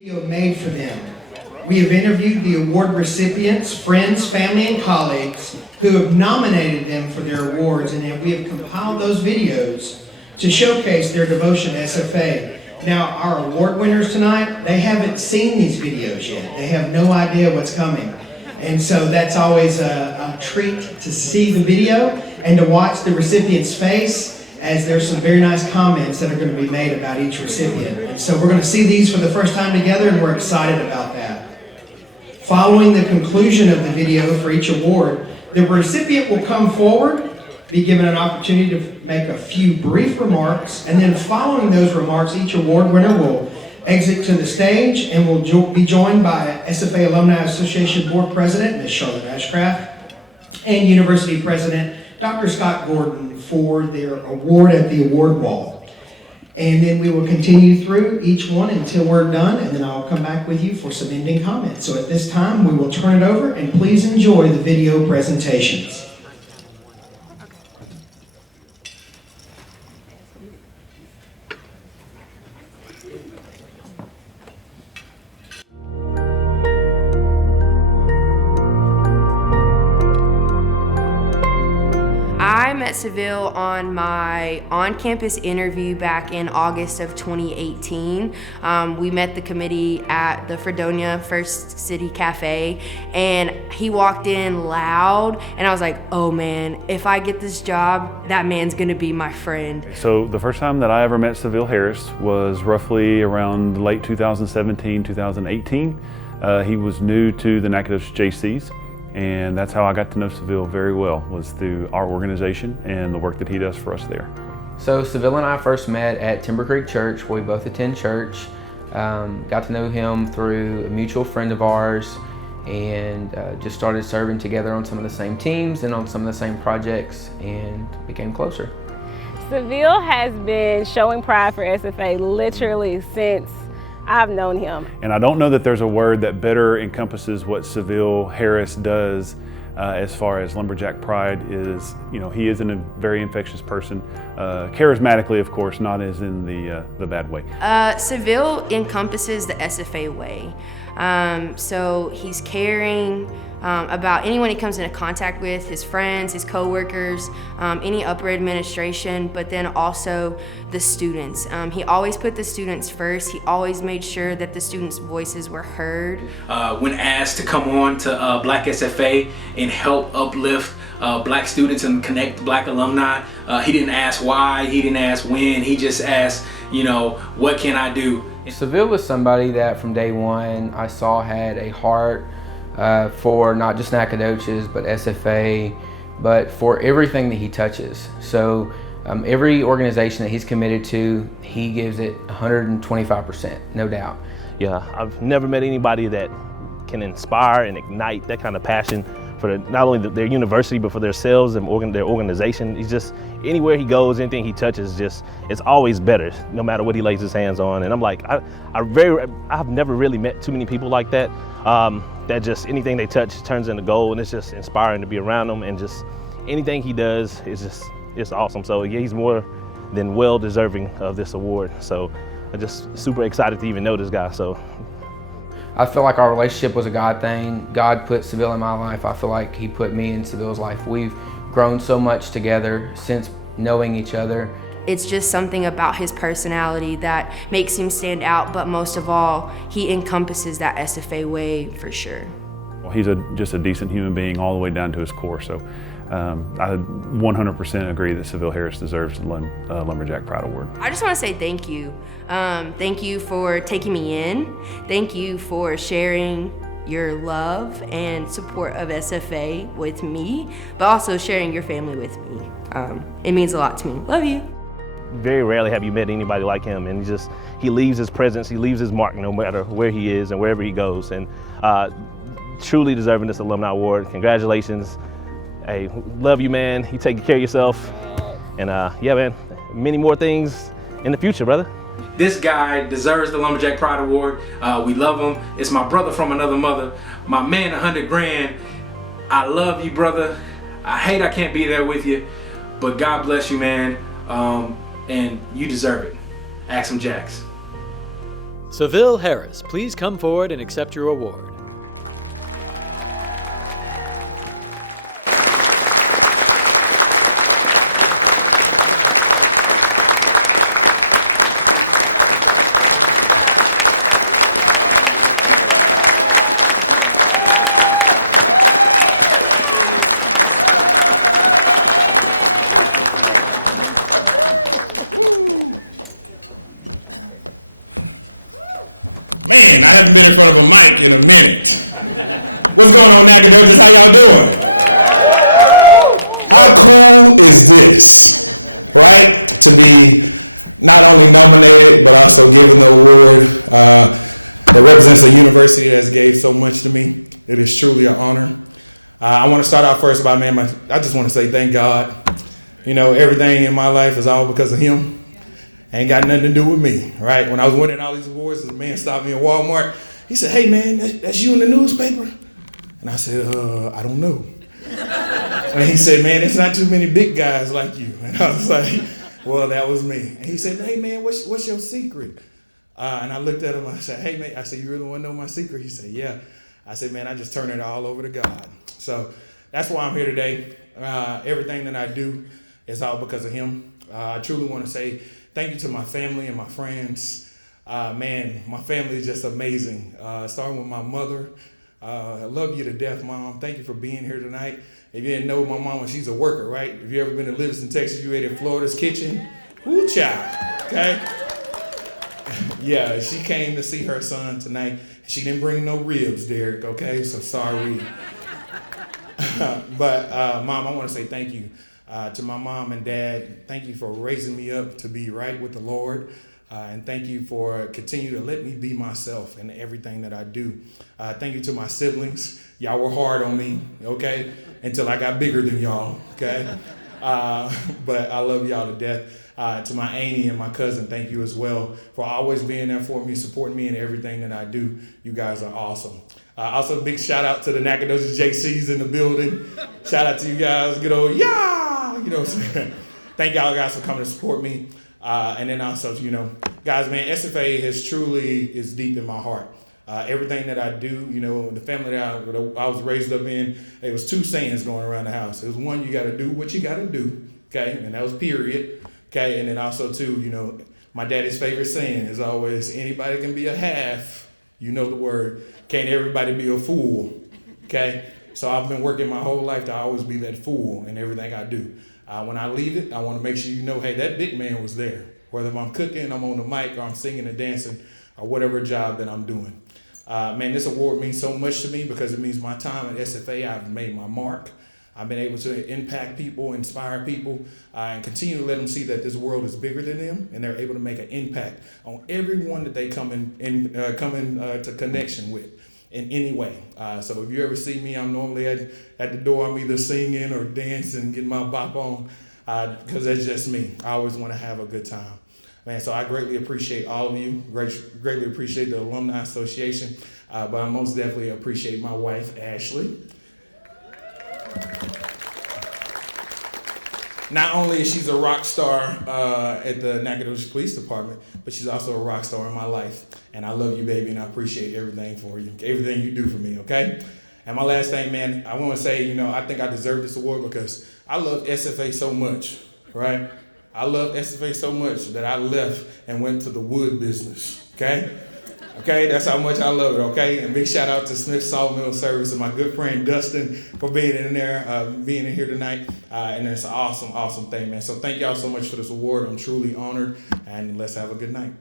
Video made for them. We have interviewed the award recipients, friends, family, and colleagues who have nominated them for their awards, and we have compiled those videos to showcase their devotion to SFA. Now, our award winners tonight, they haven't seen these videos yet. They have no idea what's coming. And so that's always a treat to see the video and to watch the recipient's face, as there's some very nice comments that are going to be made about each recipient. And so we're going to see these for the first time together, and we're excited about that. Following the conclusion of the video for each award, the recipient will come forward, be given an opportunity to make a few brief remarks, and then following those remarks, each award winner will exit to the stage and will be joined by SFA Alumni Association Board President, Ms. Charlotte Ashcraft, and University President, Dr. Scott Gordon, for their award at the award wall. And then we will continue through each one until we're done, and then I'll come back with you for some ending comments. So at this time, we will turn it over, and please enjoy the video presentations. At SAVILLE on my on-campus interview back in August of 2018. We met the committee at the Fredonia First City Cafe, and he walked in loud, and I was like, oh man, if I get this job, that man's gonna be my friend. So the first time that I ever met SAVILLE Harris was roughly around late 2017, 2018. He was new to the Nacogdoches JCs. And that's how I got to know SAVILLE very well, was through our organization and the work that he does for us there. So SAVILLE and I first met at Timber Creek Church, where we both attend church. Got to know him through a mutual friend of ours, and just started serving together on some of the same teams and on some of the same projects, and became closer. SAVILLE has been showing pride for SFA literally since I've known him. And I don't know that there's a word that better encompasses what SAVILLE Harris does as far as lumberjack pride is. You know, he is a very infectious person, charismatically, of course, not as in the bad way. SAVILLE encompasses the SFA way. So he's caring about anyone he comes into contact with, his friends, his co-workers, any upper administration, but then also the students. He always put the students first. He always made sure that the students' voices were heard. When asked to come on to Black SFA and help uplift Black students and connect Black alumni, he didn't ask why, he didn't ask when, he just asked, you know, what can I do? SAVILLE was somebody that from day one I saw had a heart for not just Nacogdoches, but SFA, but for everything that he touches. So every organization that he's committed to, he gives it 125%, no doubt. Yeah, I've never met anybody that can inspire and ignite that kind of passion for not only their university, but for themselves and their organization. He's just, anywhere he goes, anything he touches, it's always better, no matter what he lays his hands on. And I'm like, I've never really met too many people like that. That just anything they touch turns into gold, and it's just inspiring to be around them, and just anything he does is it's awesome. So yeah, he's more than well deserving of this award. So I'm just super excited to even know this guy. So I feel like our relationship was a God thing. God put SAVILLE in my life. I feel like he put me in SAVILLE's life. We've grown so much together since knowing each other. It's just something about his personality that makes him stand out, but most of all, he encompasses that SFA way for sure. Well, he's just a decent human being all the way down to his core. So I 100% agree that SAVILLE Harris deserves the Lumberjack Pride Award. I just want to say thank you. Thank you for taking me in. Thank you for sharing your love and support of SFA with me, but also sharing your family with me. It means a lot to me. Love you. Very rarely have you met anybody like him, and he leaves his presence, he leaves his mark no matter where he is and wherever he goes, and truly deserving this Alumni Award. Congratulations. Hey, love you, man. You take care of yourself, and yeah, man, many more things in the future, brother. This guy deserves the Lumberjack Pride Award. We love him. It's my brother from another mother. My man, 100 grand. I love you, brother. I hate I can't be there with you, but God bless you, man. And you deserve it. Ask some Jacks. SAVILLE Harris, please come forward and accept your award. Man, I haven't been in front of a mic in a minute. What's going on, Nacogdoches? How y'all doing? How cool is this, right? To be not only nominated, but also given the award that represents a university that has gave so much to me. It is truly an honor. I want to start out first by, I just want to say thank God. You know, everything in my life is all because of him. Ain't got nothing to do with me, right? When I was winning all these awards, the man stopped me at Walmart. He said, "Hey man, that's you in the newspaper?" And I said, "I don't know." And he said, "Man, there's not too many big guys like you." And I was like, "Well, that was me." And he said, "Hey man, what's your secret?" And I looked at him, I said, "Hey man," I said, "You really want to know my secret?" He said, "Yeah." I said, "Man, I just turn it all over to God." So that's why I'm here today. Everything that I do is all because of him. I truly want to say thank you to my family and my friends. Man, my family is just amazing. Starting with my mother. I love you to death, Mom. Thank you for being here tonight. If you didn't know my mama, she's a worker, right? If you ever been to Livingston, Texas, you ate at Florida's Kitchen. Woo, child, okay? Yeah, she came to see her son tonight. She didn't bring no ribs, Derek, okay? So sorry. But Mom, I want to say thank you. To my mom and dad, thank you for raising me up to be right with the Lord. And thank you for continue to let me be myself in everything that I do. Thank you to my siblings. Y'all were hard on me, okay? Until I got bigger than y'all, okay? But I love y'all to death. To my auntie and my cousin, thank you as well for always being there for me, supporting me in everything that I do. You guys are awesome. Also, a big shout out to the Nacogdoches JCs in the building. Shout out to you guys. Good old yeah! You know what I'm saying? Thank y'all guys for coming to support me. And then also, you know, guys, man, SFA is deep in my heart. Everything that I do, you know, the family that I was raised up in, it was two sayings going around the house. It was one, you got to do what you got to do, okay? And that was period, okay? And then also, too, you know, my daddy's favorite saying is always, anybody can be a half, you know the word. Can't everybody be a fool, okay? So I've been working my whole life to always be that fool in everything I do. When I leave it, I want to make sure you know, hey, that big man was there. Whether I'm cooking, I'm on the mic, or I'm singing and dancing, or whatever job that I'm doing. Man, this award means so much to me because it means my time at SFA, I've made my mark. I've been able to impact people, inspire people, and continue to let them see that this world is bigger than them, and they're able to make an impact on everyone that they come into connection with in any way. So if you ever see me, I'm normally at the door. I'm either singing or dancing, getting my bop on, because that's just me. I always want to have a good time. Man, so I greatly appreciate all of you, greatly appreciate the Alumni Association, but I most definitely appreciate my wife, Ashley. Not only is she a rock star at the Nacogdoches Police Department, but she's also a rock star in my life. And I love you, baby, and I appreciate everything for you, everything you do for me, okay? And my last thing, man, I want to say, you know, I think I deserve this award because I love SFA so much, right? I love SFA so much that I left and went to the wood business, okay? Okay, that's how much I love it, okay? And big shout out to Smith Sawmill Service and my good friend Dustin for being in there, being in here tonight. And it's an awesome, awesome thing, man. So thank y'all so much for this award. I'm truly honored, and let's have a good night.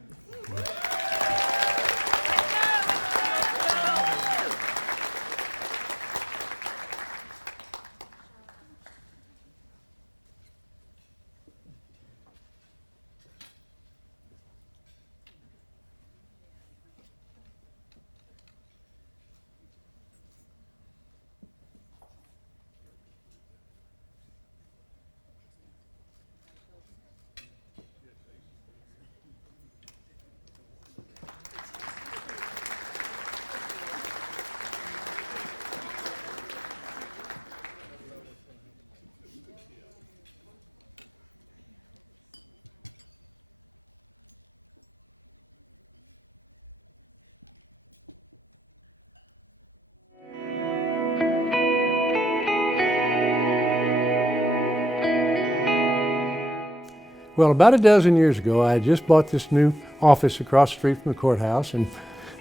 Well, about a dozen years ago, I had just bought this new office across the street from the courthouse and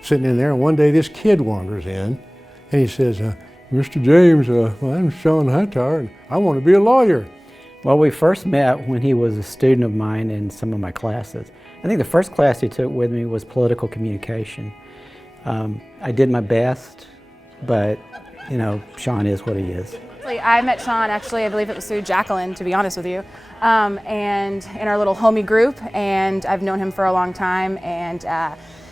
sitting in there, and one day this kid wanders in and he says, Mr. James, I'm Sean Hightower and I want to be a lawyer. Well, we first met when he was a student of mine in some of my classes. I think the first class he took with me was political communication. I did my best, but you know, Sean is what he is. I met Sean, actually, I believe it was through Jacqueline, to be honest with you, and in our little homie group, and I've known him for a long time, and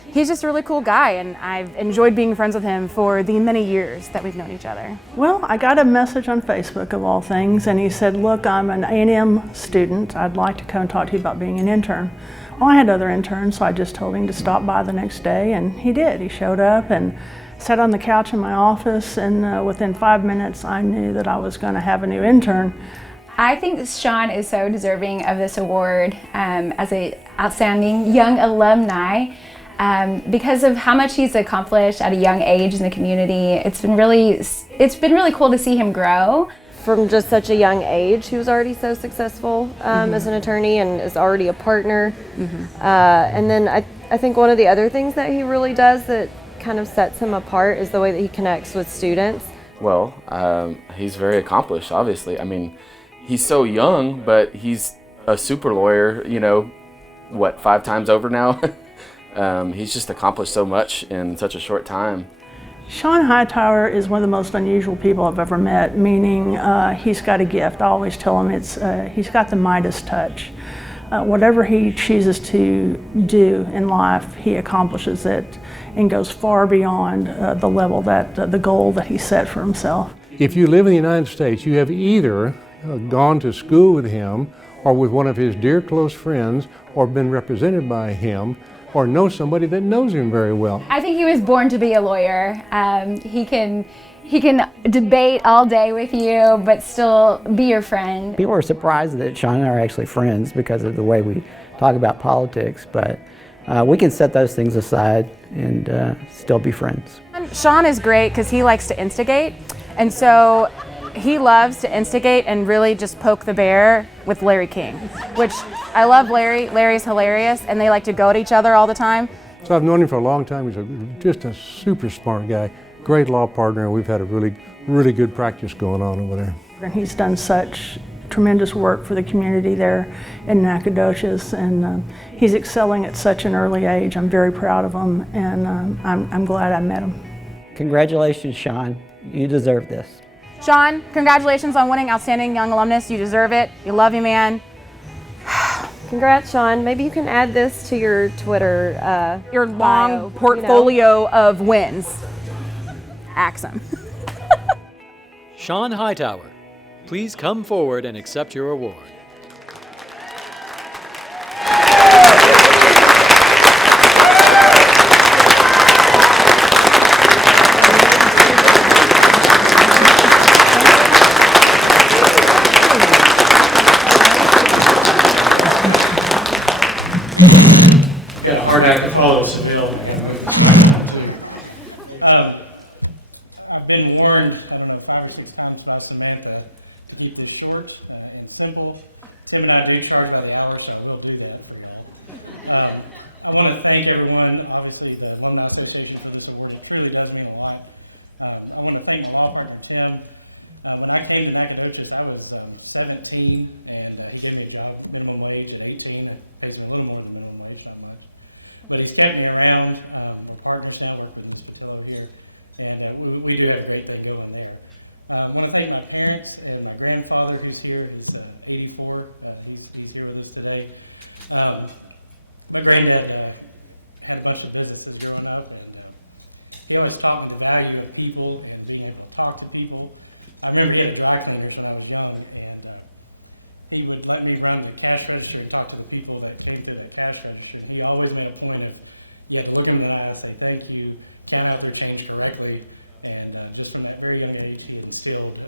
he's just a really cool guy, and I've enjoyed being friends with him for the many years that we've known each other. Well, I got a message on Facebook, of all things, and he said, look, I'm an A&M student. I'd like to come and talk to you about being an intern. Well, I had other interns, so I just told him to stop by the next day, and he did. He showed up and sat on the couch in my office, and within 5 minutes, I knew that I was going to have a new intern. I think that Sean is so deserving of this award as an outstanding young alumni because of how much he's accomplished at a young age in the community. It's been really cool to see him grow. From just such a young age, he was already so successful as an attorney and is already a partner. And then I think one of the other things that he really does that kind of sets him apart is the way that he connects with students. Well, he's very accomplished, obviously. I mean, he's so young, but he's a super lawyer, you know, what, 5 times over now? He's just accomplished so much in such a short time. Sean Hightower is one of the most unusual people I've ever met, meaning he's got a gift. I always tell him he's got the Midas touch. Whatever he chooses to do in life, he accomplishes it and goes far beyond the level the goal that he set for himself. If you live in the United States, you have either gone to school with him or with one of his dear close friends or been represented by him or know somebody that knows him very well. I think he was born to be a lawyer. He can debate all day with you, but still be your friend. People are surprised that Sean and I are actually friends because of the way we talk about politics, but we can set those things aside and still be friends. Sean is great because he likes to instigate, and so he loves to instigate and really just poke the bear with Larry King, which I love Larry. Larry's hilarious, and they like to go at each other all the time. So I've known him for a long time. He's just a super smart guy, great law partner, and we've had a really good practice going on over there. And he's done such tremendous work for the community there in Nacogdoches, and he's excelling at such an early age. I'm very proud of him, and I'm glad I met him. Congratulations, Sean. You deserve this. Sean, congratulations on winning Outstanding Young Alumnus. You deserve it. You love you, man. Congrats, Sean. Maybe you can add this to your Twitter your long bio, portfolio of wins. Axum. Sean Hightower, please come forward and accept your award. Got a hard act to follow with SAVILLE, and I got to move this back down too. I've been warned, I don't know, 5 or 6 times by Samantha to keep this short and simple. Tim and I do charge by the hour, so I will do that for y'all. I want to thank everyone, obviously the Alumni Association, for this award. It truly does mean a lot. I want to thank my law partner, Tim. When I came to Nacogdoches, I was 17, and he gave me a job, minimum wage, at 18. It pays me a little more than minimum wage, not much. But he's kept me around. We're partners now, work with Ms. Patillo here, and we do have a great thing going there. I want to thank my parents and my grandfather, who's here. He's 84. He's here with us today. My granddad had a bunch of businesses growing up, and he always taught me the value of people and being able to talk to people. I remember he had a dry cleaners when I was young, and he would let me run the cash register and talk to the people that came through that cash register. And he always made a point of, you had to look him in the eye, say thank you, count out their change correctly. And just from that very young age, he instilled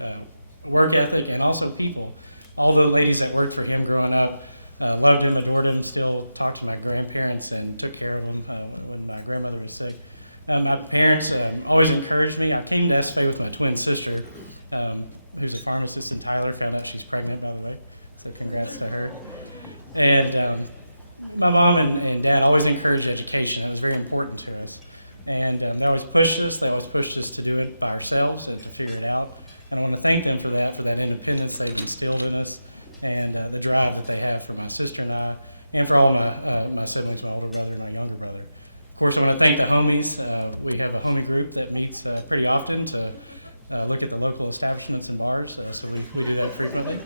work ethic and also people. All the ladies that worked for him growing up loved him, adored him, still talked to my grandparents and took care of them when my grandmother was sick. My parents always encouraged me. I came to SFA with my twin sister, who's a pharmacist in Tyler. Found out she's pregnant, by the way, so congrats to her. And my mom and dad always encouraged education. It was very important to us. And they always pushed us. They always pushed us to do it by ourselves and to figure it out. And I want to thank them for that independence they've instilled in us, and the drive that they have for my sister and I, and for all my siblings, my older brother and my younger brother. Of course, I want to thank the homies. We have a homie group that meets pretty often to look at the local establishments and bars, so we do that frequently.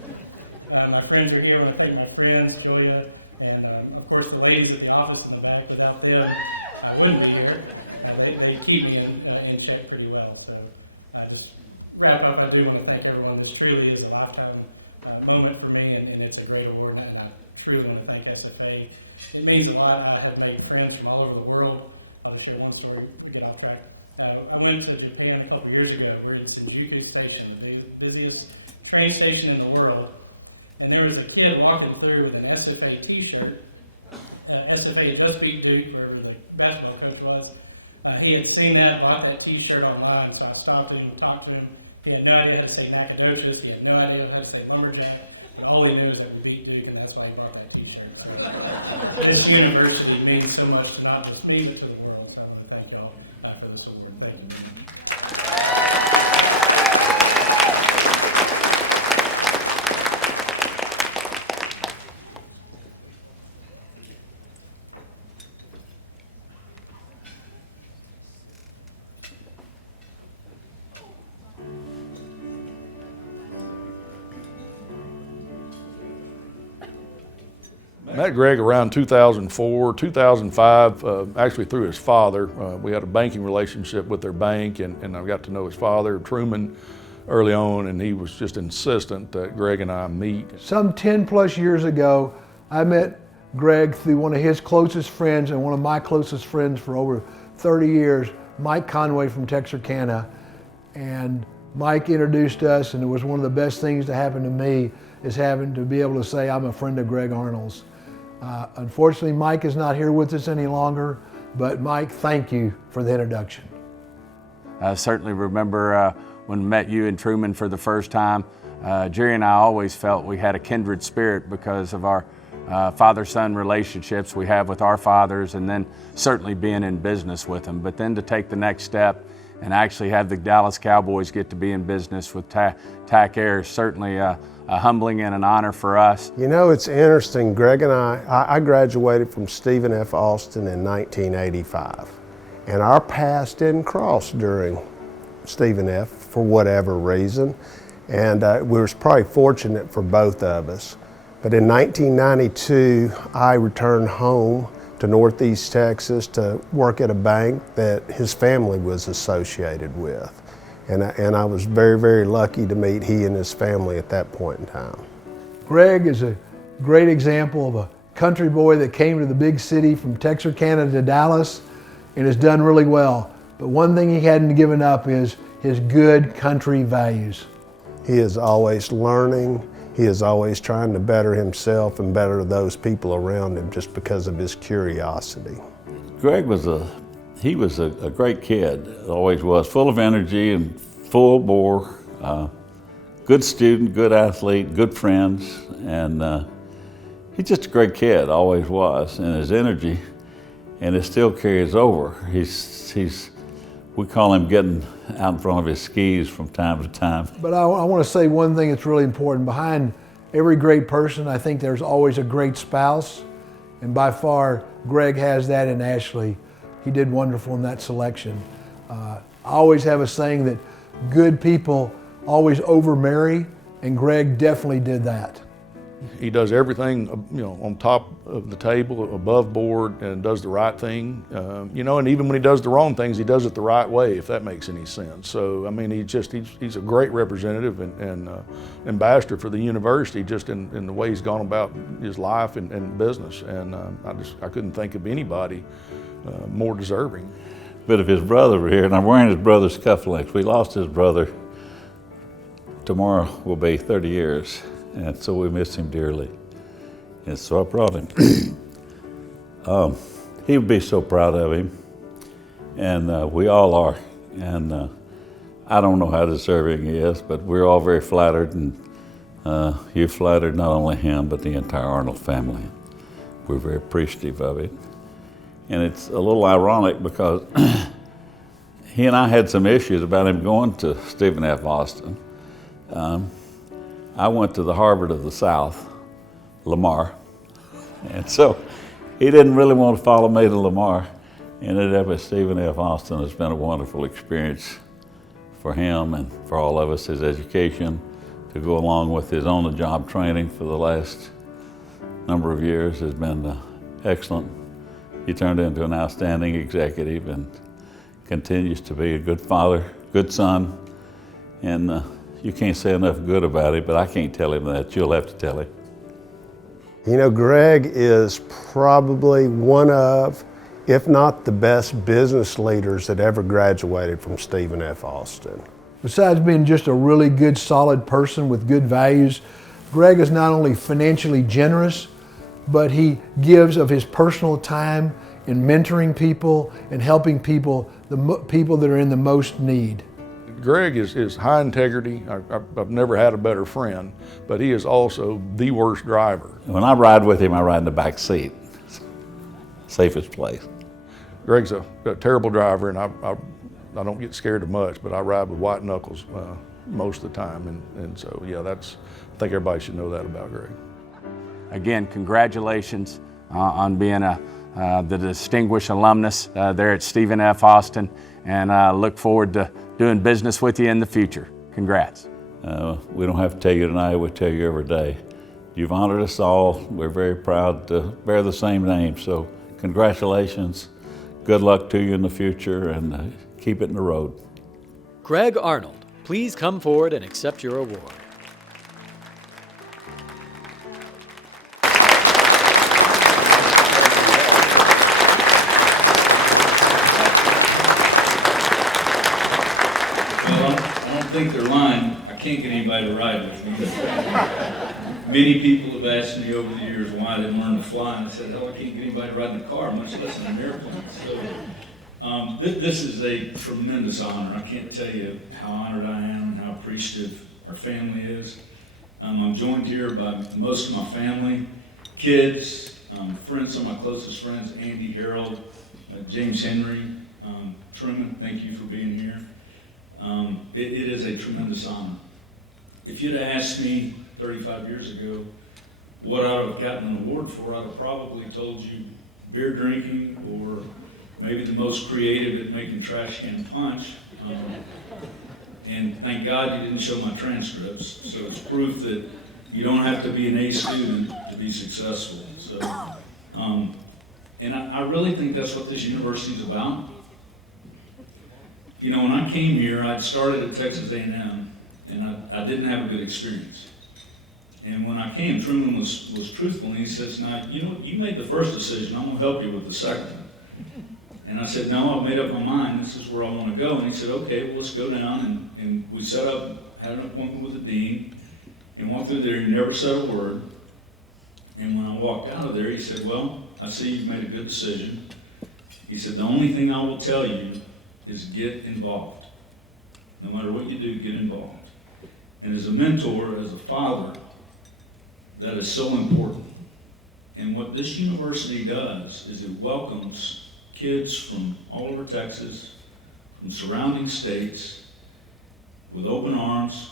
My friends are here. I want to thank my friends, Julia, and of course the ladies at the office in the back. Without them, I wouldn't be here. They keep me in check pretty well. So just wrap up, I do want to thank everyone. This truly is a lifetime moment for me, and it's a great award, and I truly want to thank SFA. It means a lot. I have made friends from all over the world. I'll just share one story, we get off track. I went to Japan a couple years ago. We're in Shinjuku Station, the busiest train station in the world, and there was a kid walking through with an SFA t-shirt. SFA had just beat Duke, wherever the basketball coach was. He had seen that, bought that t-shirt online, so I stopped him, talked to him. He had no idea how to say Nacogdoches. He had no idea how to say lumberjack, but all he knew is that we beat Duke, and that's why he bought that t-shirt. So this university means so much to not just me, but to the world. So I want to thank y'all for this award. Thank you very much. I met Greg around 2004, 2005, actually through his father. We had a banking relationship with their bank, and I got to know his father, Truman, early on, and he was just insistent that Greg and I meet. Some 10 plus years ago, I met Greg through one of his closest friends and one of my closest friends for over 30 years, Mike Conway from Texarkana. And Mike introduced us, and it was one of the best things to happen to me is having to be able to say I'm a friend of Greg Arnold's. Unfortunately, Mike is not here with us any longer, but Mike, thank you for the introduction. I certainly remember when I met you and Truman for the first time. Jerry and I always felt we had a kindred spirit because of our father-son relationships we have with our fathers, and then certainly being in business with them. But then to take the next step and actually have the Dallas Cowboys get to be in business with TAC Air, certainly a humbling and an honor for us. You know, it's interesting. Greg and I graduated from Stephen F. Austin in 1985, and our paths didn't cross during Stephen F. for whatever reason, and we were probably fortunate for both of us. But in 1992, I returned home to Northeast Texas to work at a bank that his family was associated with. And I was very, very lucky to meet he and his family at that point in time. Greg is a great example of a country boy that came to the big city from Texarkana to Dallas and has done really well. But one thing he hadn't given up is his good country values. He is always learning. He is always trying to better himself and better those people around him just because of his curiosity. Greg was a great kid, always was, full of energy and full bore, good student, good athlete, good friends, and he's just a great kid, always was, and his energy, and it still carries over. We call him getting out in front of his skis from time to time. But I want to say one thing that's really important. Behind every great person, I think there's always a great spouse, and by far, Greg has that in Ashley. He did wonderful in that selection. I always have a saying that good people always over-marry, and Greg definitely did that. He does everything, on top of the table, above board, and does the right thing. And even when he does the wrong things, he does it the right way, if that makes any sense. So, I mean, he's a great representative and ambassador for the university, just in the way he's gone about his life and business. And I couldn't think of anybody more deserving. But if his brother were here, and I'm wearing his brother's cufflinks, we lost his brother. Tomorrow will be 30 years. And so we miss him dearly. And so I brought him. He would be so proud of him. And we all are. And I don't know how deserving he is, but we're all very flattered and You flattered not only him, but the entire Arnold family. We're very appreciative of it. And it's a little ironic because he and I had some issues about him going to Stephen F. Austin. I went to the Harvard of the South, Lamar, and so he didn't really want to follow me to Lamar. Ended up at Stephen F. Austin. It's been a wonderful experience for him and for all of us, his education, to go along with his on-the-job training for the last number of years has been excellent. He turned into an outstanding executive and continues to be a good father, good son, and you can't say enough good about him, but I can't tell him that. You'll have to tell him. You know, Greg is probably one of, if not the best business leaders that ever graduated from Stephen F. Austin. Besides being just a really good, solid person with good values, Greg is not only financially generous, but he gives of his personal time in mentoring people and helping people, the people that are in the most need. Greg is high integrity. I've never had a better friend, but he is also the worst driver. When I ride with him, I ride in the back seat. Safest place. Greg's a terrible driver, and I don't get scared of much, but I ride with white knuckles most of the time, and so yeah, I think everybody should know that about Greg. Again, congratulations on being the distinguished alumnus there at Stephen F. Austin, and I look forward to doing business with you in the future. Congrats. We don't have to tell you tonight, we tell you every day. You've honored us all. We're very proud to bear the same name, so congratulations. Good luck to you in the future, and keep it in the road. Greg Arnold, please come forward and accept your award. I don't think they're lying. I can't get anybody to ride with me. Many people have asked me over the years why I didn't learn to fly, and I said, hell, I can't get anybody to ride in a car, much less in an airplane. So this is a tremendous honor. I can't tell you how honored I am and how appreciative our family is. I'm joined here by most of my family, kids, friends, some of my closest friends, Andy, Harold, James Henry, Truman, thank you for being here. It is a tremendous honor. If you'd have asked me 35 years ago what I'd have gotten an award for, I'd have probably told you beer drinking or maybe the most creative at making trash can punch. And thank God you didn't show my transcripts, so it's proof that you don't have to be an A student to be successful. So, and I really think that's what this university is about. You know, when I came here, I'd started at Texas A&M, and I didn't have a good experience. And when I came, Truman was truthful, and he says, now, you know, you made the first decision, I'm gonna help you with the second one. And I said, no, I've made up my mind, this is where I wanna go. And he said, okay, well, let's go down, and we set up, had an appointment with the dean, and walked through there, he never said a word. And when I walked out of there, he said, well, I see you've made a good decision. He said, the only thing I will tell you is get involved. No matter what you do, get involved. And as a mentor, as a father, that is so important. And what this university does is it welcomes kids from all over Texas, from surrounding states, with open arms,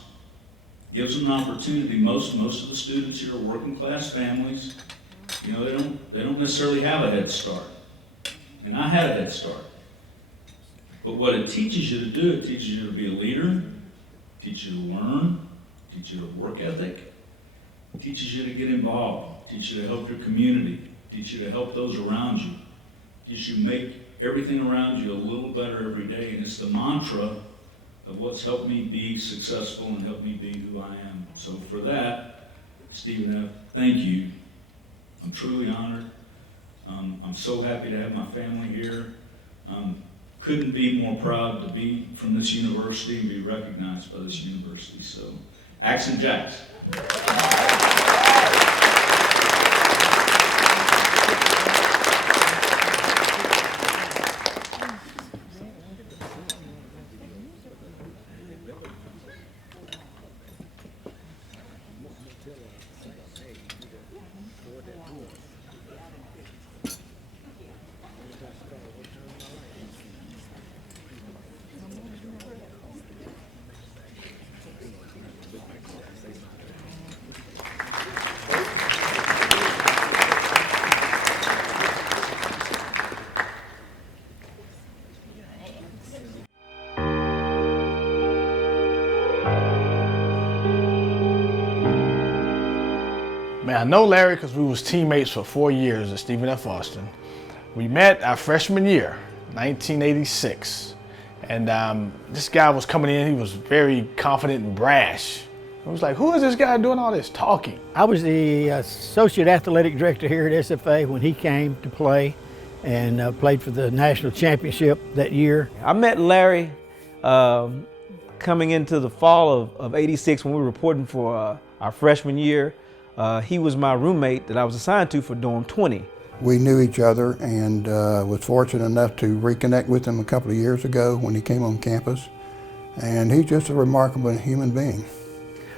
gives them an opportunity. Most of the students here are working class families. You know, they don't necessarily have a head start. And I had a head start. But what it teaches you to do, it teaches you to be a leader, teaches you to learn, teaches you to work ethic, teaches you to get involved, teaches you to help your community, teaches you to help those around you, teaches you to make everything around you a little better every day. And it's the mantra of what's helped me be successful and helped me be who I am. So for that, Stephen F., thank you. I'm truly honored. I'm so happy to have my family here. Couldn't be more proud to be from this university and be recognized by this university. So, Axe and Jacks. Man, I know Larry because we was teammates for 4 years at Stephen F. Austin. We met our freshman year, 1986. And this guy was coming in, he was very confident and brash. I was like, who is this guy doing all this talking? I was the associate athletic director here at SFA when he came to play and played for the national championship that year. I met Larry coming into the fall of '86 when we were reporting for our freshman year. He was my roommate that I was assigned to for dorm 20. We knew each other and was fortunate enough to reconnect with him a couple of years ago when he came on campus. And he's just a remarkable human being.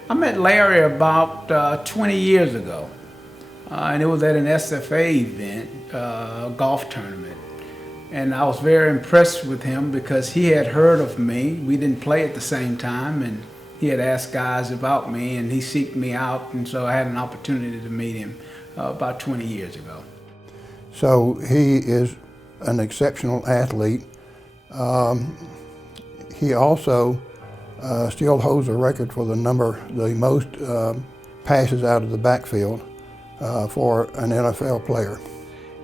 I met Larry about 20 years ago, and it was at an SFA event, golf tournament. And I was very impressed with him because he had heard of me. We didn't play at the same time, and he had asked guys about me, and he seeked me out, and so I had an opportunity to meet him about 20 years ago. So he is an exceptional athlete. He also still holds a record for the most passes out of the backfield for an NFL player.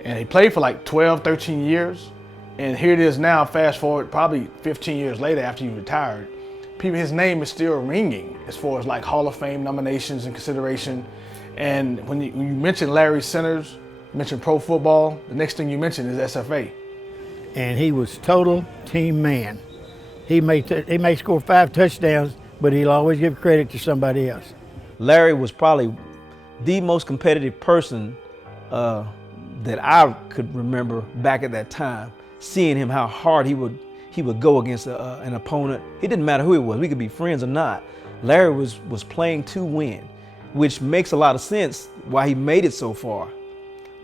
And he played for like 12, 13 years. And here it is now, fast forward probably 15 years later after he retired. His name is still ringing as far as like Hall of Fame nominations and consideration. And when you mention Larry Centers, mention pro football, the next thing you mention is SFA. And he was total team man. He may score 5 touchdowns, but he'll always give credit to somebody else. Larry was probably the most competitive person that I could remember back at that time. Seeing him, how hard he would go against an opponent. It didn't matter who it was. We could be friends or not. Larry was playing to win, which makes a lot of sense why he made it so far.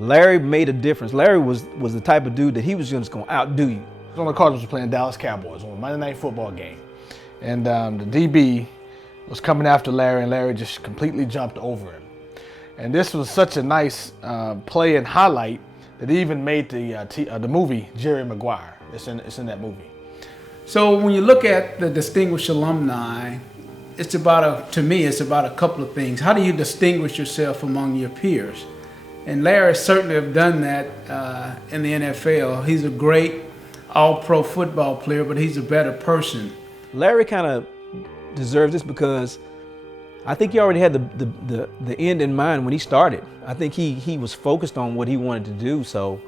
Larry made a difference. Larry was the type of dude that he was just going to outdo you. The Cardinals were playing Dallas Cowboys on a Monday Night Football game. And the DB was coming after Larry, and Larry just completely jumped over him. And this was such a nice play and highlight that he even made the movie Jerry Maguire. It's in that movie. So when you look at the distinguished alumni, to me, it's about a couple of things. How do you distinguish yourself among your peers? And Larry certainly have done that in the NFL. He's a great all-pro football player, but he's a better person. Larry kind of deserves this because I think he already had the end in mind when he started. I think he was focused on what he wanted to do, so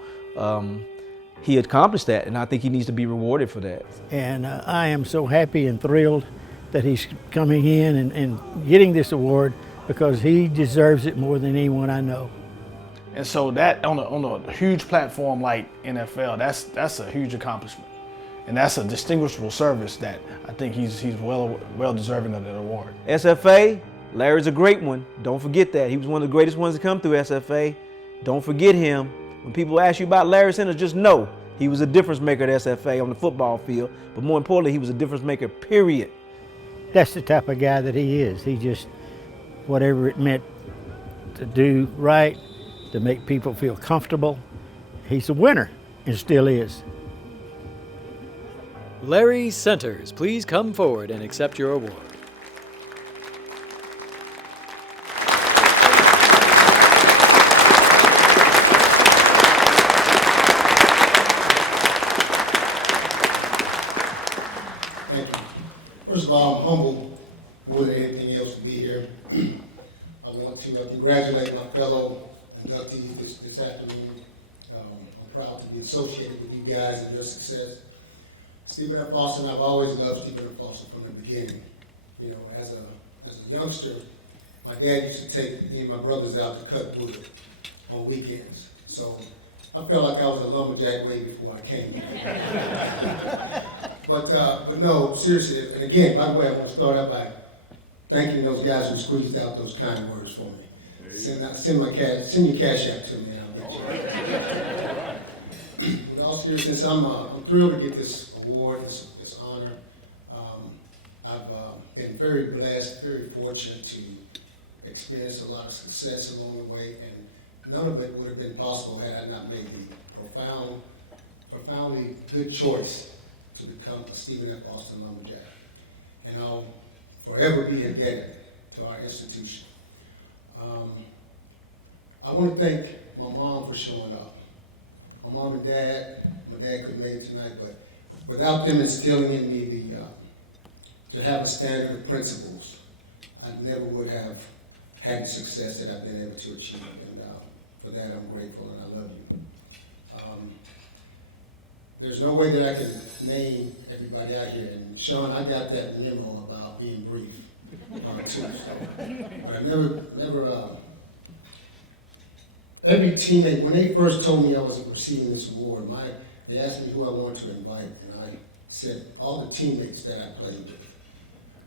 he accomplished that, and I think he needs to be rewarded for that. And I am so happy and thrilled that he's coming in and getting this award because he deserves it more than anyone I know. And so that on a huge platform like NFL, that's a huge accomplishment. And that's a distinguishable service that I think he's well deserving of that award. SFA, Larry's a great one. Don't forget that. He was one of the greatest ones to come through SFA. Don't forget him. When people ask you about Larry Centers, just know he was a difference maker at SFA on the football field. But more importantly, he was a difference maker, period. That's the type of guy that he is. He just, whatever it meant to do right, to make people feel comfortable, he's a winner and still is. Larry Centers, please come forward and accept your award. Thank you. First of all, I'm humbled more than anything else to be here. I want to congratulate my fellow inductees this afternoon. I'm proud to be associated with you guys and your success. Stephen F. Austin, I've always loved Stephen F. Austin from the beginning. You know, as a youngster, my dad used to take me and my brothers out to cut wood on weekends. So I felt like I was a lumberjack way before I came here. But no, seriously, and again, by the way, I want to start out by thanking those guys who squeezed out those kind words for me. Send your cash app to me and I'll get you. With all seriousness, I'm thrilled to get this award, this honor. I've been very blessed, very fortunate to experience a lot of success along the way, and none of it would have been possible had I not made the profoundly good choice to become a Stephen F. Austin Lumberjack. And I'll forever be indebted to our institution. I want to thank my mom for showing up. My mom and dad, my dad couldn't make it tonight, but without them instilling in me to have a standard of principles, I never would have had the success that I've been able to achieve. And for that, I'm grateful and I love you. There's no way that I can name everybody out here. And Sean, I got that memo about being brief too. So, but I never. Every teammate, when they first told me I was receiving this award, they asked me who I wanted to invite, and I said all the teammates that I played with.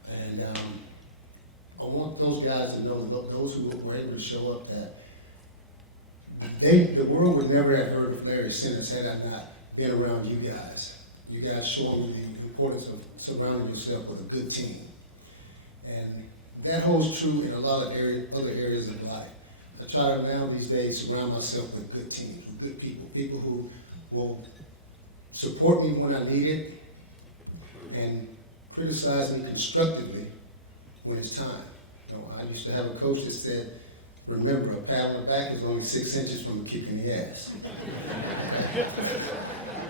And I want those guys to know, that those who were able to show up, that the world would never have heard of Larry Sanders had I not been around you guys. You guys showing me the importance of surrounding yourself with a good team. And that holds true in a lot of other areas of life. I try to now these days surround myself with good teams, with good people who will support me when I need it and criticize me constructively when it's time. You know, I used to have a coach that said, remember, a pat on the back is only 6 inches from a kick in the ass. Okay?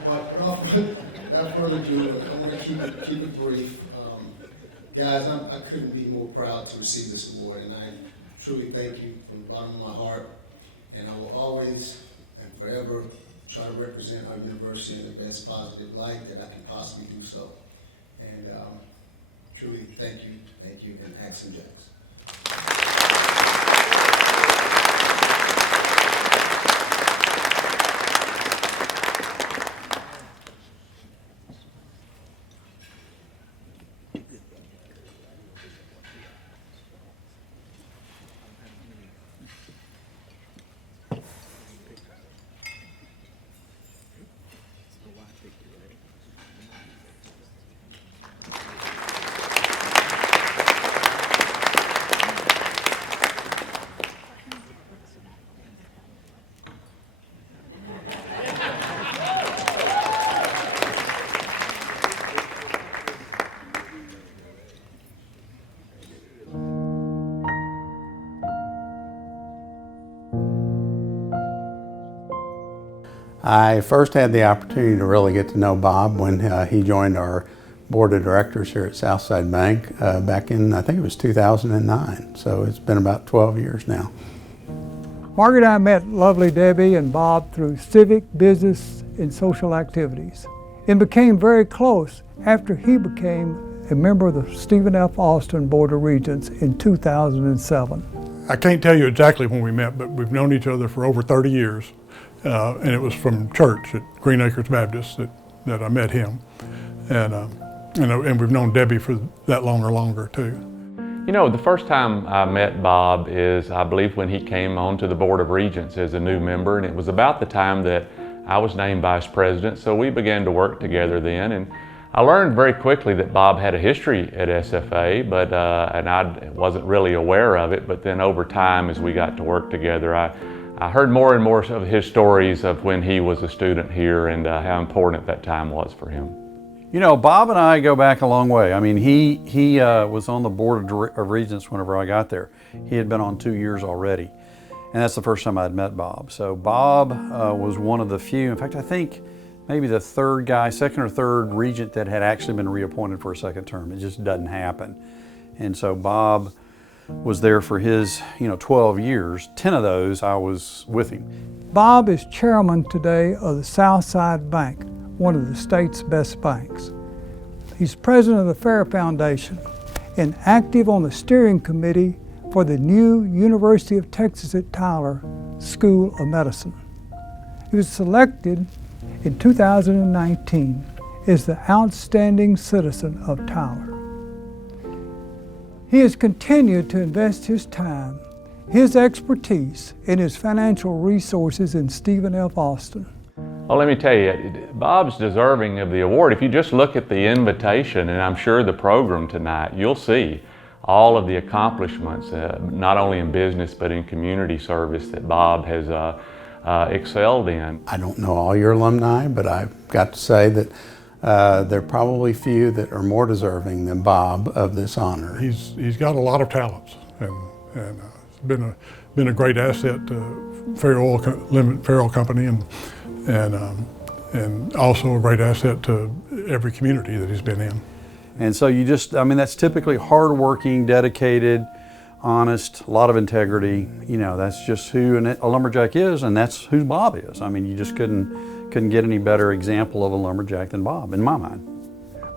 But without further ado, and I want to keep it brief, guys, I couldn't be more proud to receive this award, and I truly thank you from the bottom of my heart, and I will always and forever try to represent our university in the best positive light that I can possibly do so. And truly thank you, and Action Jacks. I first had the opportunity to really get to know Bob when he joined our board of directors here at Southside Bank back in, I think it was 2009. So it's been about 12 years now. Margaret and I met lovely Debbie and Bob through civic, business, and social activities, and became very close after he became a member of the Stephen F. Austin Board of Regents in 2007. I can't tell you exactly when we met, but we've known each other for over 30 years. And it was from church at Green Acres Baptist that I met him. And we've known Debbie for that long or longer too. You know, the first time I met Bob is, I believe, when he came onto the Board of Regents as a new member, and it was about the time that I was named vice president, so we began to work together then. And I learned very quickly that Bob had a history at SFA, and I wasn't really aware of it, but then over time as we got to work together, I heard more and more of his stories of when he was a student here and how important that time was for him. You know, Bob and I go back a long way. I mean, he was on the Board of Regents whenever I got there. He had been on 2 years already, and that's the first time I'd met Bob. So Bob was one of the few, in fact, I think maybe the third guy, second or third regent that had actually been reappointed for a second term. It just doesn't happen. And so Bob was there for his 12 years. 10 of those I was with him. Bob is chairman today of the Southside Bank, one of the state's best banks. He's president of the Fair Foundation and active on the steering committee for the new University of Texas at Tyler School of Medicine. He was selected in 2019 as the Outstanding Citizen of Tyler. He has continued to invest his time, his expertise, and his financial resources in Stephen F. Austin. Well, let me tell you, Bob's deserving of the award. If you just look at the invitation, and I'm sure the program tonight, you'll see all of the accomplishments, not only in business but in community service that Bob has excelled in. I don't know all your alumni, but I've got to say that there are probably few that are more deserving than Bob of this honor. He's got a lot of talents, and it's been a great asset Ferry Oil Company, and also a great asset to every community that he's been in. And so you just, I mean, that's typically hardworking, dedicated, honest, a lot of integrity. You know, that's just who a lumberjack is, and that's who Bob is. I mean, you just couldn't get any better example of a lumberjack than Bob, in my mind.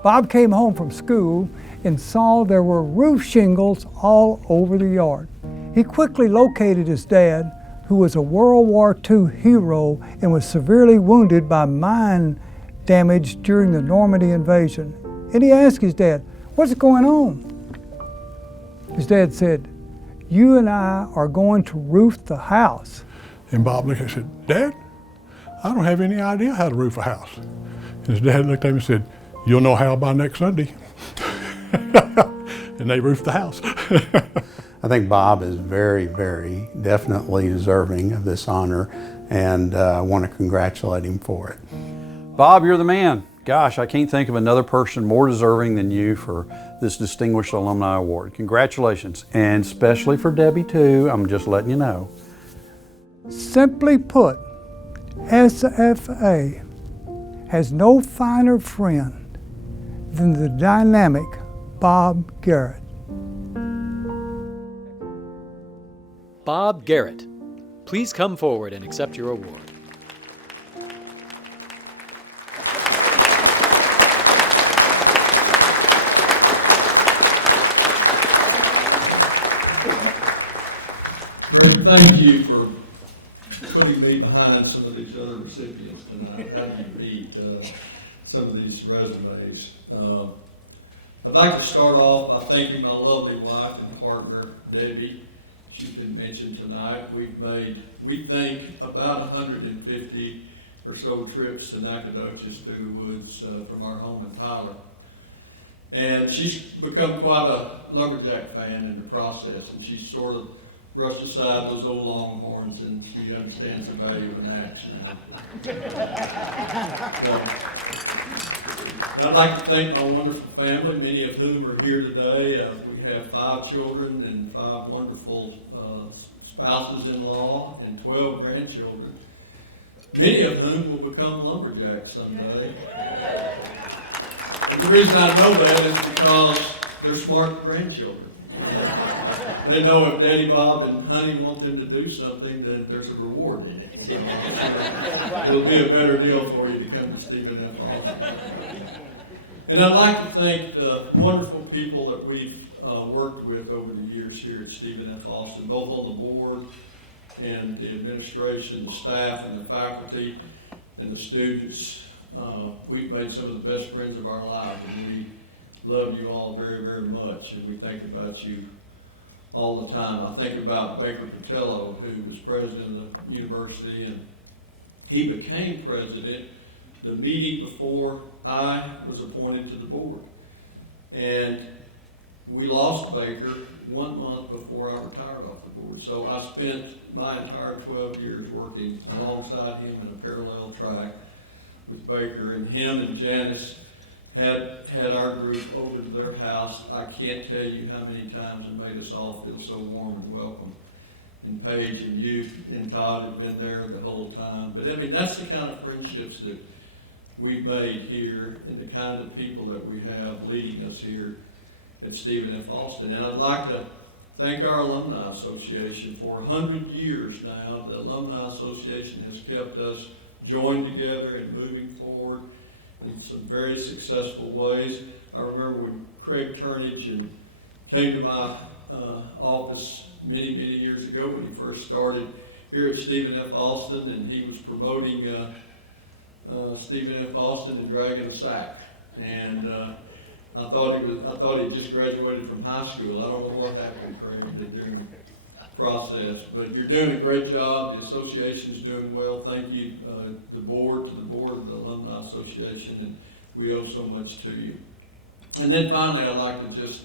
Bob came home from school and saw there were roof shingles all over the yard. He quickly located his dad, who was a World War II hero and was severely wounded by mine damage during the Normandy invasion. And he asked his dad, "What's going on?" His dad said, "You and I are going to roof the house." And Bob looked at him and said, "Dad, I don't have any idea how to roof a house." And his dad looked at him and said, "You'll know how by next Sunday." And they roofed the house. I think Bob is very, very definitely deserving of this honor, and I want to congratulate him for it. Bob, you're the man. Gosh, I can't think of another person more deserving than you for this Distinguished Alumni Award. Congratulations, and especially for Debbie too, I'm just letting you know. Simply put, SFA has no finer friend than the dynamic Bob Garrett. Bob Garrett, please come forward and accept your award. Greg, thank you for putting me behind some of these other recipients tonight. How do you beat some of these resumes? I'd like to start off by thanking my lovely wife and partner, Debbie. She's been mentioned tonight. We've made, we think, about 150 or so trips to Nacogdoches through the woods from our home in Tyler. And she's become quite a lumberjack fan in the process, and she's sort of brushed aside those old Longhorns, and she understands the value of an axe now. So, and I'd like to thank my wonderful family, many of whom are here today. We have 5 children and 5 wonderful spouses-in-law and 12 grandchildren, many of whom will become lumberjacks someday. And the reason I know that is because they're smart grandchildren. They know if Daddy Bob and Honey want them to do something, then there's a reward in it. So I'm sure it'll be a better deal for you to come to Stephen F. Austin. And I'd like to thank the wonderful people that we've worked with over the years here at Stephen F. Austin, both on the board and the administration, the staff and the faculty and the students. We've made some of the best friends of our lives, and we love you all very, very much, and we think about you all the time. I think about Baker Patello, who was president of the university, and he became president the meeting before I was appointed to the board. And we lost Baker 1 month before I retired off the board. So I spent my entire 12 years working alongside him in a parallel track with Baker, and him and Janice had our group over to their house. I can't tell you how many times it made us all feel so warm and welcome. And Paige and you and Todd have been there the whole time. But I mean, that's the kind of friendships that we've made here and the kind of people that we have leading us here at Stephen F. Austin. And I'd like to thank our Alumni Association. For 100 years now, the Alumni Association has kept us joined together and moving forward in some very successful ways. I remember when Craig Turnage came to my office many years ago when he first started here at Stephen F. Austin, and he was promoting Stephen F. Austin and dragging a sack. And I thought he had just graduated from high school. I don't know what happened, Craig, during the process, but you're doing a great job. The association's doing well. Thank you, the board of the Alumni Association, and we owe so much to you. And then finally, I'd like to just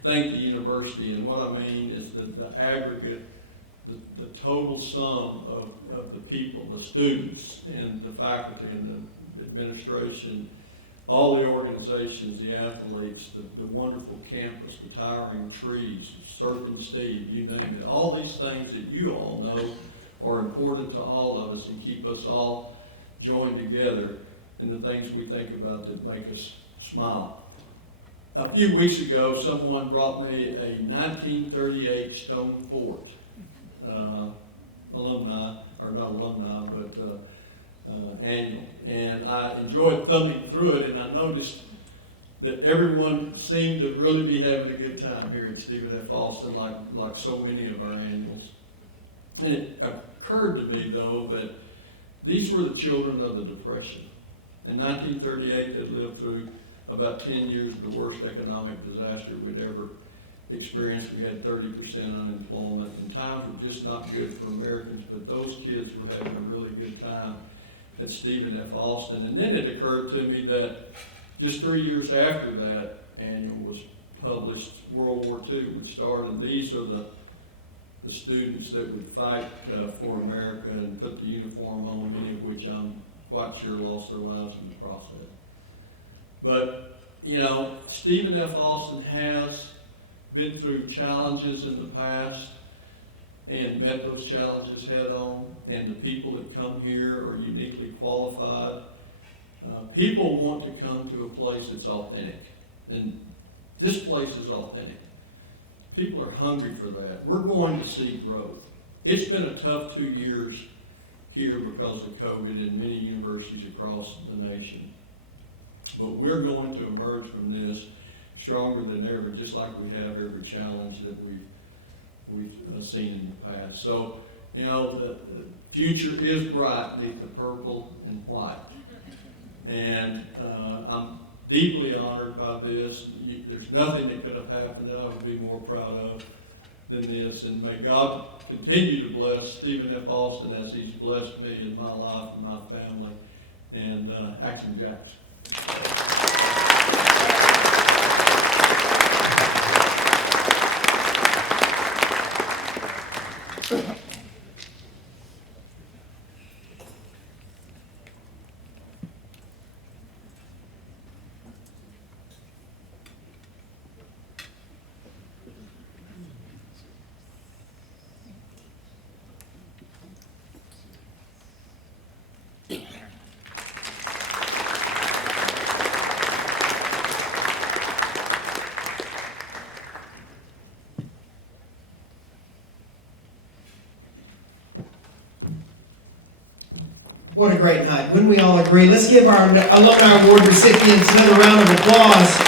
thank the university, and what I mean is that the aggregate, the total sum of the people, the students and the faculty and the administration, all the organizations, the athletes, the wonderful campus, the towering trees, Surfing Steve, you name it. All these things that you all know are important to all of us and keep us all joined together in the things we think about that make us smile. A few weeks ago, someone brought me a 1938 stone fort, alumni, or not alumni, but annual. And I enjoyed thumbing through it, and I noticed that everyone seemed to really be having a good time here at Stephen F. Austin, like so many of our annuals. And it occurred to me, though, that these were the children of the Depression. In 1938, they'd lived through about 10 years of the worst economic disaster we'd ever experienced. We had 30% unemployment, and times were just not good for Americans, but those kids were having a really good time at Stephen F. Austin. And then it occurred to me that just 3 years after that annual was published, World War II would start, and these are the students that would fight for America and put the uniform on, many of which I'm quite sure lost their lives in the process. But, you know, Stephen F. Austin has been through challenges in the past and met those challenges head on, and the people that come here are uniquely qualified. People want to come to a place that's authentic, and this place is authentic. People are hungry for that. We're going to see growth. It's been a tough 2 years here because of COVID in many universities across the nation, but we're going to emerge from this stronger than ever, just like we have every challenge that we've seen in the past. So, you know, the future is bright beneath the purple and white. And I'm deeply honored by this. There's nothing that could have happened that I would be more proud of than this. And may God continue to bless Stephen F. Austin as he's blessed me in my life and my family. And Action Jacks. What a great night. Wouldn't we all agree? Let's give our Alumni Award recipients another round of applause.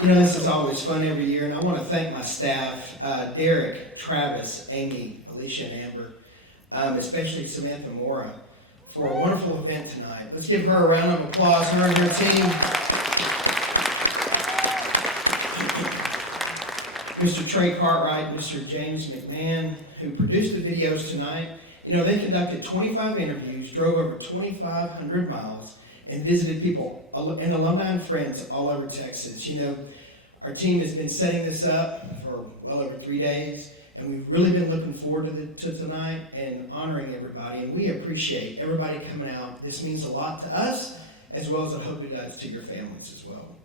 You know, this is always fun every year, and I want to thank my staff, Derek, Travis, Amy, Alicia, and Amber, especially Samantha Mora, for a wonderful event tonight. Let's give her a round of applause, her and her team. Mr. Trey Cartwright, Mr. James McMahon, who produced the videos tonight. You know, they conducted 25 interviews, drove over 2,500 miles, and visited people and alumni and friends all over Texas. You know, our team has been setting this up for well over 3 days, and we've really been looking forward to tonight and honoring everybody, and we appreciate everybody coming out. This means a lot to us, as well as I hope it does to your families as well.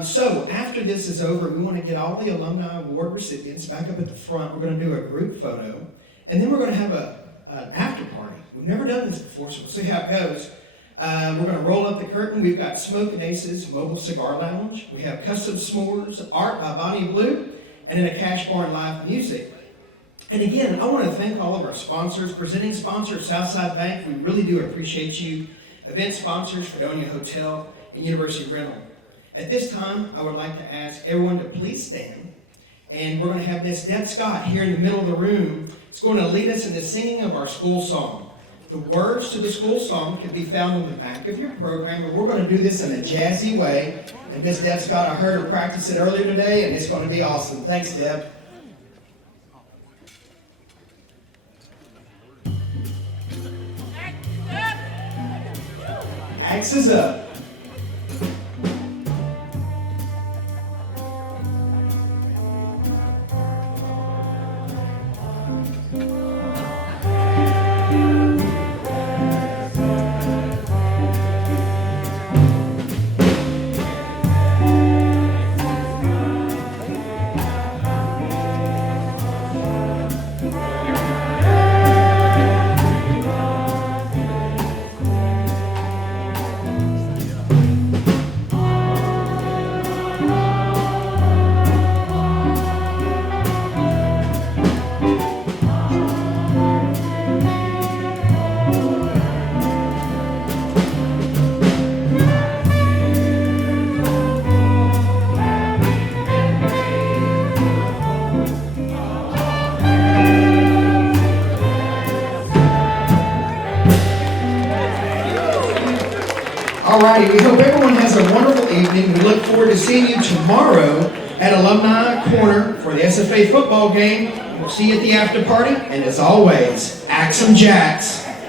So after this is over, we want to get all the Alumni Award recipients back up at the front. We're going to do a group photo, and then we're going to have an after party. We've never done this before, so we'll see how it goes. We're going to roll up the curtain. We've got Smokin' Aces Mobile Cigar Lounge. We have custom s'mores, art by Bonnie Blue, and then a cash bar and live music. And again, I want to thank all of our sponsors, presenting sponsors, Southside Bank. We really do appreciate you. Event sponsors, Fredonia Hotel and University Rental. At this time, I would like to ask everyone to please stand, and we're going to have Miss Deb Scott here in the middle of the room. She's going to lead us in the singing of our school song. The words to the school song can be found on the back of your program, and we're going to do this in a jazzy way. And Miss Deb Scott, I heard her practice it earlier today, and it's going to be awesome. Thanks, Deb. Axe is up. All righty, we hope everyone has a wonderful evening. We look forward to seeing you tomorrow at Alumni Corner for the SFA football game. And we'll see you at the after party. And as always, axe 'em Jacks.